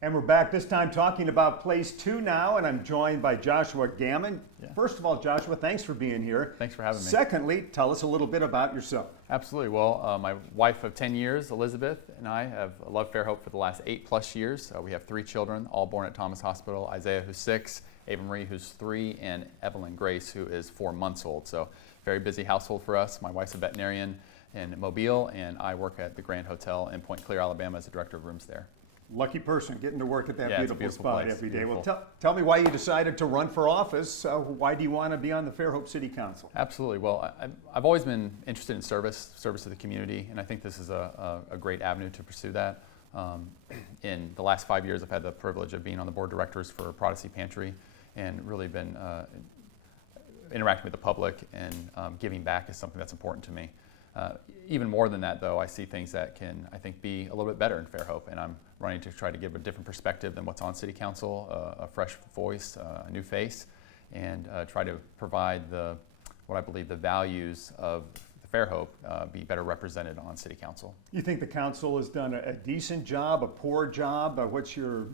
And we're back this time talking about Place 2 now, and I'm joined by Joshua Gammon. Yeah. First of all, Joshua, thanks for being here. Thanks for having me. Secondly, tell us a little bit about yourself. Absolutely. Well, my wife of 10 years, Elizabeth, and I have loved Fairhope for the last 8+ years. We have 3 children, all born at Thomas Hospital. Isaiah, who's 6, Ava Marie, who's 3, and Evelyn Grace, who is 4 months old. So very busy household for us. My wife's a veterinarian in Mobile, and I work at the Grand Hotel in Point Clear, Alabama as the director of rooms there. Lucky person getting to work at that beautiful spot place. every day. Beautiful. Well, tell me why you decided to run for office. Why do you want to be on the Fairhope City Council? Absolutely. Well, I've always been interested in service to the community, and I think this is a great avenue to pursue that. In the last 5 years, I've had the privilege of being on the board of directors for Prodigy Pantry and really been interacting with the public, and giving back is something that's important to me. Even more than that, though, I see things that can, I think, be a little bit better in Fairhope, and I'm running to try to give a different perspective than what's on City Council, a fresh voice, a new face, and try to provide what I believe the values of the Fairhope be better represented on City Council. You think the council has done a decent job, a poor job? What's your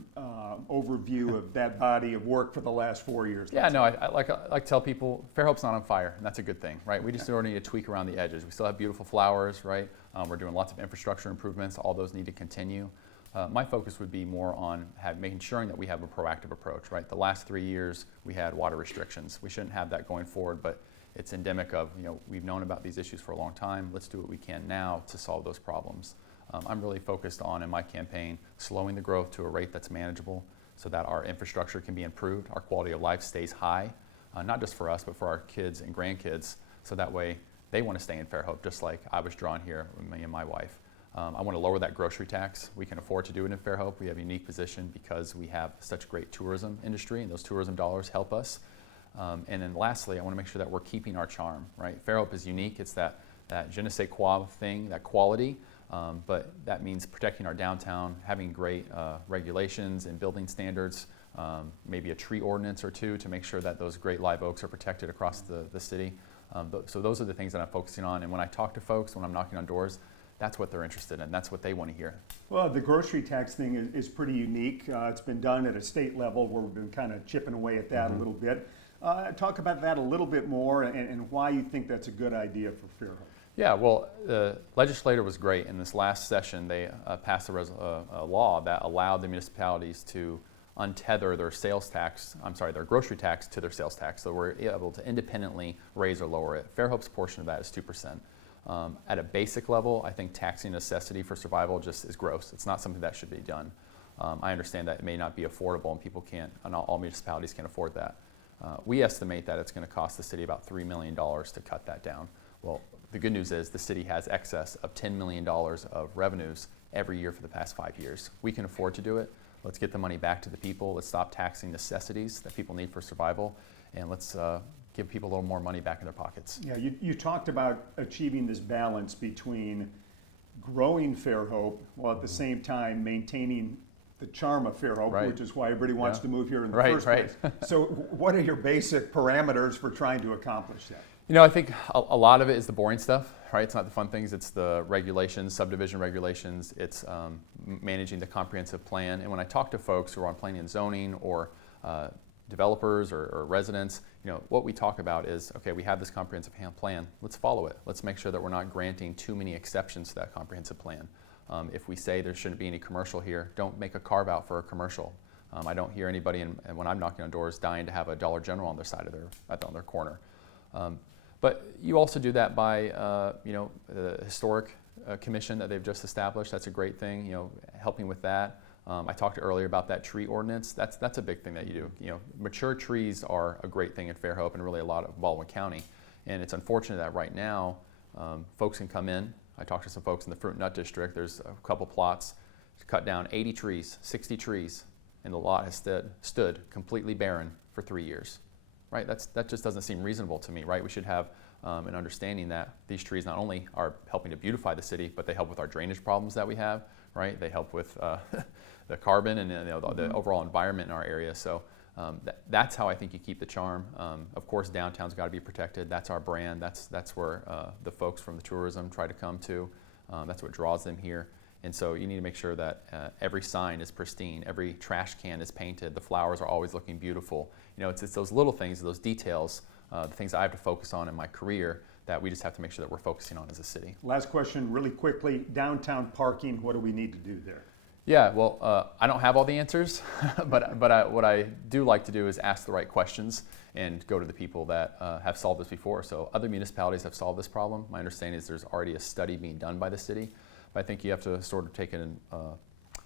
overview of that body of work for the last 4 years? Yeah, no, I like to tell people Fairhope's not on fire, and that's a good thing, right? We just sort of need to tweak around the edges. We still have beautiful flowers, right? We're doing lots of infrastructure improvements. All those need to continue. My focus would be more on making sure that we have a proactive approach, right? The last 3 years we had water restrictions. We shouldn't have that going forward, but it's endemic of, we've known about these issues for a long time. Let's do what we can now to solve those problems. I'm really focused on, in my campaign, slowing the growth to a rate that's manageable so that our infrastructure can be improved, our quality of life stays high, not just for us, but for our kids and grandkids, so that way they want to stay in Fairhope, just like I was drawn here with me and my wife. I want to lower that grocery tax. We can afford to do it in Fairhope. We have a unique position because we have such great tourism industry, and those tourism dollars help us. And then lastly, I want to make sure that we're keeping our charm, right? Fairhope is unique. It's that je ne sais quoi thing, that quality, but that means protecting our downtown, having great regulations and building standards, maybe a tree ordinance or two to make sure that those great live oaks are protected across the city. So those are the things that I'm focusing on. And when I talk to folks, when I'm knocking on doors, that's what they're interested in. That's what they want to hear. Well, the grocery tax thing is pretty unique. It's been done at a state level where we've been kind of chipping away at that a little bit. Talk about that a little bit more and why you think that's a good idea for Fairhope. Yeah, well, the legislator was great. In this last session, they passed a law that allowed the municipalities to untether their grocery tax to their sales tax. So we're able to independently raise or lower it. Fairhope's portion of that is 2%. At a basic level, I think taxing necessity for survival just is gross. It's not something that should be done. I understand that it may not be affordable and people can't, and not all municipalities can afford that. We estimate that it's going to cost the city about $3 million to cut that down. Well, the good news is the city has excess of $10 million of revenues every year for the past 5 years. We can afford to do it. Let's get the money back to the people. Let's stop taxing necessities that people need for survival, and let's give people a little more money back in their pockets. Yeah, you talked about achieving this balance between growing Fairhope while at the same time maintaining the charm of Fairhope, Right. which is why everybody wants to move here in the Right, first right. place. So what are your basic parameters for trying to accomplish that? I think a lot of it is the boring stuff, right? It's not the fun things, it's the regulations, subdivision regulations, it's managing the comprehensive plan. And when I talk to folks who are on planning and zoning or developers or residents, what we talk about is, okay, we have this comprehensive plan, let's follow it. Let's make sure that we're not granting too many exceptions to that comprehensive plan. If we say there shouldn't be any commercial here, don't make a carve out for a commercial. I don't hear anybody, when I'm knocking on doors, dying to have a Dollar General on their side of on their corner. But you also do that by, the historic commission that they've just established. That's a great thing, helping with that. I talked earlier about that tree ordinance. That's a big thing that you do. Mature trees are a great thing in Fairhope and really a lot of Baldwin County. And it's unfortunate that right now, folks can come in. I talked to some folks in the Fruit and Nut District. There's a couple plots to cut down 80 trees, 60 trees, and the lot has stood completely barren for 3 years. Right? That just doesn't seem reasonable to me, right? We should have an understanding that these trees not only are helping to beautify the city, but they help with our drainage problems that we have, right? They help with the carbon and the overall environment in our area. So that's how I think you keep the charm. Of course, downtown's got to be protected. That's our brand. That's where the folks from the tourism try to come to. That's what draws them here. And so you need to make sure that every sign is pristine, every trash can is painted, the flowers are always looking beautiful. It's those little things, those details, the things I have to focus on in my career that we just have to make sure that we're focusing on as a city. Last question, really quickly, downtown parking, what do we need to do there? Yeah, well, I don't have all the answers, but what I do like to do is ask the right questions and go to the people that have solved this before. So other municipalities have solved this problem. My understanding is there's already a study being done by the city, but I think you have to sort of take an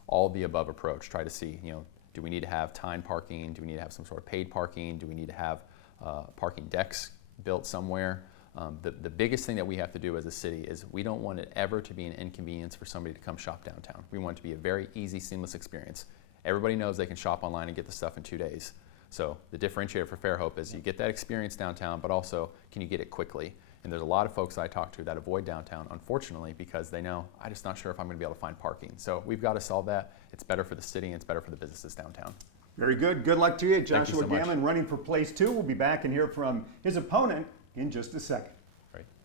all the above approach. Try to see, do we need to have timed parking? Do we need to have some sort of paid parking? Do we need to have parking decks built somewhere? The biggest thing that we have to do as a city is we don't want it ever to be an inconvenience for somebody to come shop downtown. We want it to be a very easy, seamless experience. Everybody knows they can shop online and get the stuff in 2 days. So the differentiator for Fairhope is you get that experience downtown, but also can you get it quickly? And there's a lot of folks that I talk to that avoid downtown, unfortunately, because they know, I'm just not sure if I'm going to be able to find parking. So we've got to solve that. It's better for the city and it's better for the businesses downtown. Very good. Good luck to you. Thank you Joshua so much. Gammon running for place 2. We'll be back and hear from his opponent in just a second.